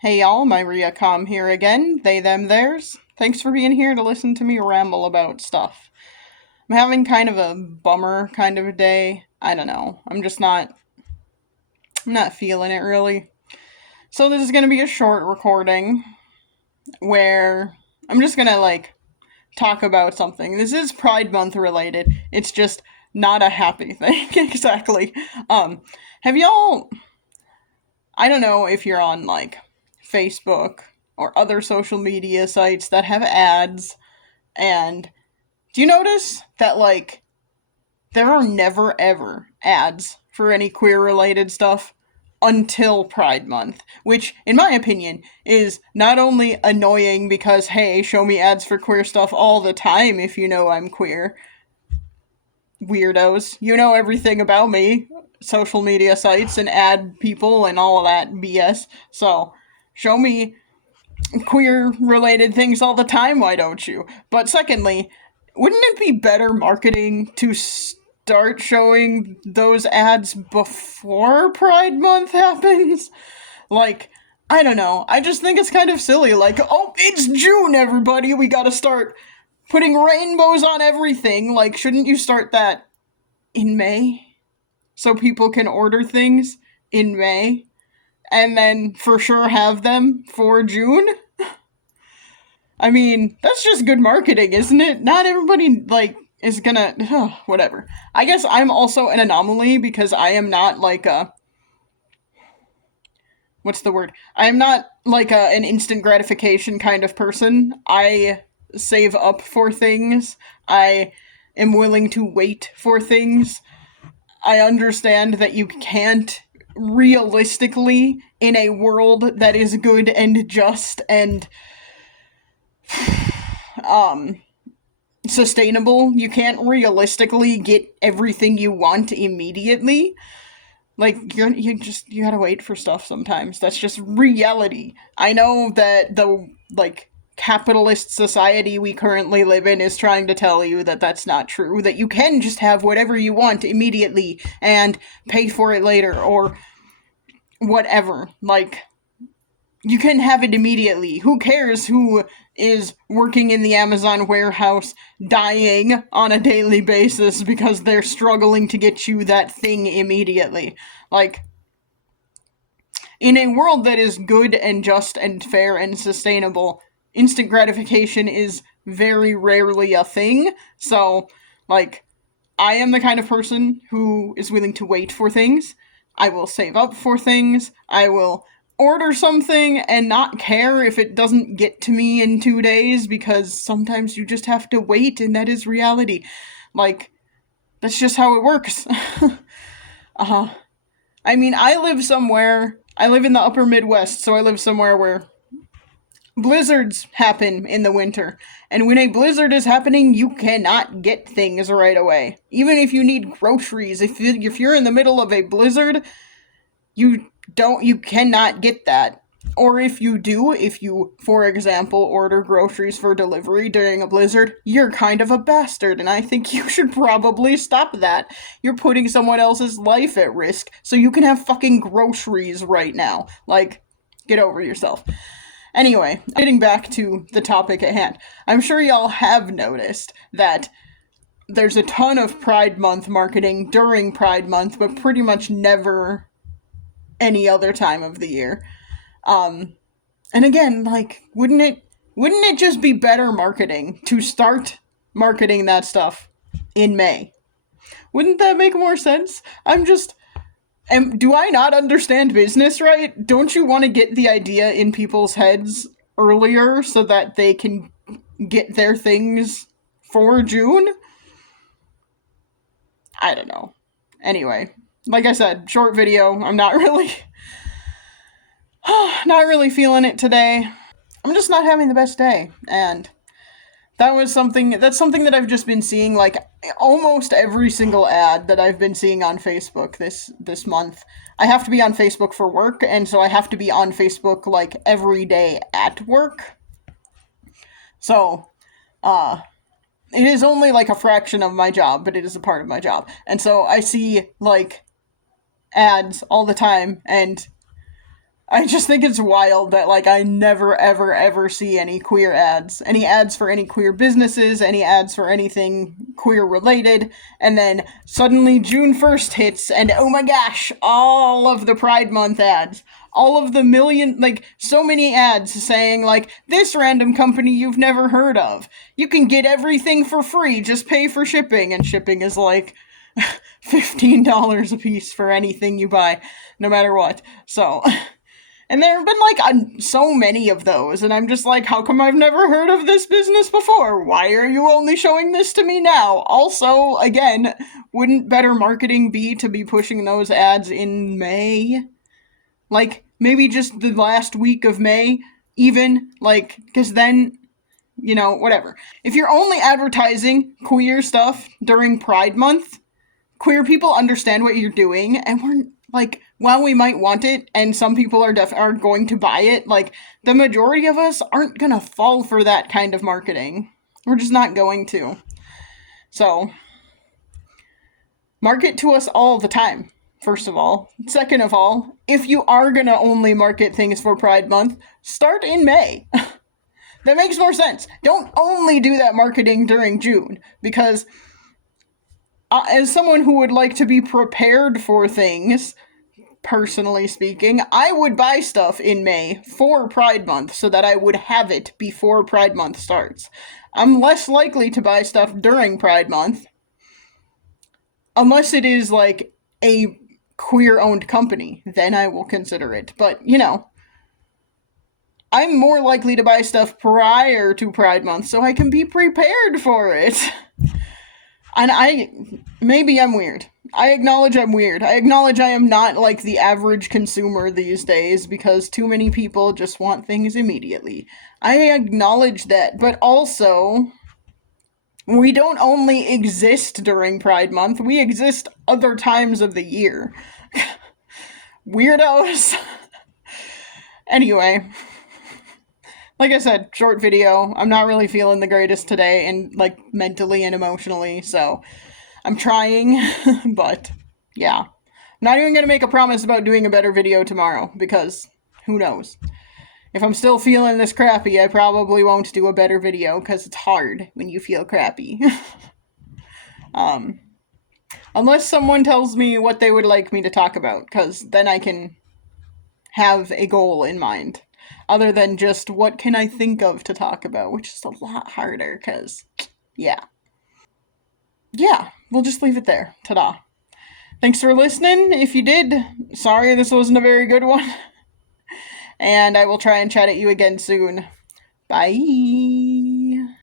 Hey y'all, Myria Com here again, they, them, theirs. Thanks for being here to listen to me ramble about stuff. I'm having kind of a bummer kind of a day. I don't know. I'm not feeling it really. So this is gonna be a short recording where I'm just gonna talk about something. This is Pride Month related. It's just not a happy thing exactly. Have y'all I don't know if you're on Facebook or other social media sites that have ads. And do you notice that, there are never ever ads for any queer related stuff until Pride Month? Which, in my opinion, is not only annoying because, hey, show me ads for queer stuff all the time if you know I'm queer. Weirdos. You know everything about me. Social media sites and ad people and all of that BS. So, show me queer related things all the time, why don't you? But secondly, wouldn't it be better marketing to start showing those ads before Pride Month happens? Like, I don't know. I just think it's kind of silly. Like, oh, it's June, everybody. We gotta start putting rainbows on everything. Like, shouldn't you start that in May? So people can order things in May? And then for sure have them for June? I mean, that's just good marketing, isn't it? Not everybody, is gonna. Whatever. I guess I'm also an anomaly because I am not like a. What's the word? I am not like an instant gratification kind of person. I save up for things. I am willing to wait for things. I understand that you can't realistically, in a world that is good and just and um sustainable, you can't realistically get everything you want immediately. Like you gotta wait for stuff sometimes. That's just reality. I know that the capitalist society we currently live in is trying to tell you that that's not true, that you can just have whatever you want immediately and pay for it later or whatever. Like, you can have it immediately. Who cares who is working in the Amazon warehouse dying on a daily basis because they're struggling to get you that thing immediately? Like, in a world that is good and just and fair and sustainable, instant gratification is very rarely a thing. So, I am the kind of person who is willing to wait for things. I will save up for things. I will order something and not care if it doesn't get to me in 2 days because sometimes you just have to wait and that is reality. Like, that's just how it works. uh-huh. I mean, I live in the upper Midwest, so I live somewhere where blizzards happen in the winter. And when a blizzard is happening, you cannot get things right away. Even if you need groceries, if you're in the middle of a blizzard, you cannot get that. Or if you do, if you, for example, order groceries for delivery during a blizzard, you're kind of a bastard, and I think you should probably stop that. You're putting someone else's life at risk so you can have fucking groceries right now. Like, get over yourself. Anyway, getting back to the topic at hand. I'm sure y'all have noticed that there's a ton of Pride Month marketing during Pride Month, but pretty much never any other time of the year. And again, wouldn't it just be better marketing to start marketing that stuff in May? Wouldn't that make more sense? Do I not understand business right? Don't you want to get the idea in people's heads earlier so that they can get their things for June? I don't know. Anyway, like I said, short video. I'm not really not really feeling it today. I'm just not having the best day, and that's something that I've just been seeing, like, almost every single ad that I've been seeing on Facebook this month. I have to be on Facebook for work, and so I have to be on Facebook, every day at work. So, it is only, a fraction of my job, but it is a part of my job. And so I see, ads all the time, and I just think it's wild that, like, I never, ever, ever see any queer ads. Any ads for any queer businesses, any ads for anything queer related, and then suddenly June 1st hits, and oh my gosh, all of the Pride Month ads. All of the million, like, so many ads saying, like, this random company you've never heard of. You can get everything for free, just pay for shipping, and shipping is like $15 a piece for anything you buy, no matter what. So. And there have been like so many of those, and I'm just like, how come I've never heard of this business before? Why are you only showing this to me now? Also, again, wouldn't better marketing be to be pushing those ads in May? Like, maybe just the last week of May, even? Like, because then, whatever. If you're only advertising queer stuff during Pride Month, queer people understand what you're doing, and we're like, while we might want it and some people are going to buy it, like, the majority of us aren't gonna fall for that kind of marketing. We're just not going to. So market to us all the time, first of all. Second of all, if you are gonna only market things for Pride Month, start in May. That makes more sense. Don't only do that marketing during June, because as someone who would like to be prepared for things, personally speaking, I would buy stuff in May for Pride Month so that I would have it before Pride Month starts. I'm less likely to buy stuff during Pride Month, unless it is like a queer-owned company. Then I will consider it. But, I'm more likely to buy stuff prior to Pride Month so I can be prepared for it. And maybe I'm weird. I acknowledge I'm weird. I acknowledge I am not like the average consumer these days because too many people just want things immediately. I acknowledge that, but also, we don't only exist during Pride Month, we exist other times of the year. Weirdos. Anyway, like I said, short video. I'm not really feeling the greatest today, and like mentally and emotionally, so I'm trying, but yeah. I'm not even gonna make a promise about doing a better video tomorrow, because who knows? If I'm still feeling this crappy, I probably won't do a better video, because it's hard when you feel crappy. Unless someone tells me what they would like me to talk about, because then I can have a goal in mind. Other than just, what can I think of to talk about, which is a lot harder, because, yeah. Yeah, we'll just leave it there. Ta-da. Thanks for listening. If you did, sorry this wasn't a very good one. And I will try and chat at you again soon. Bye.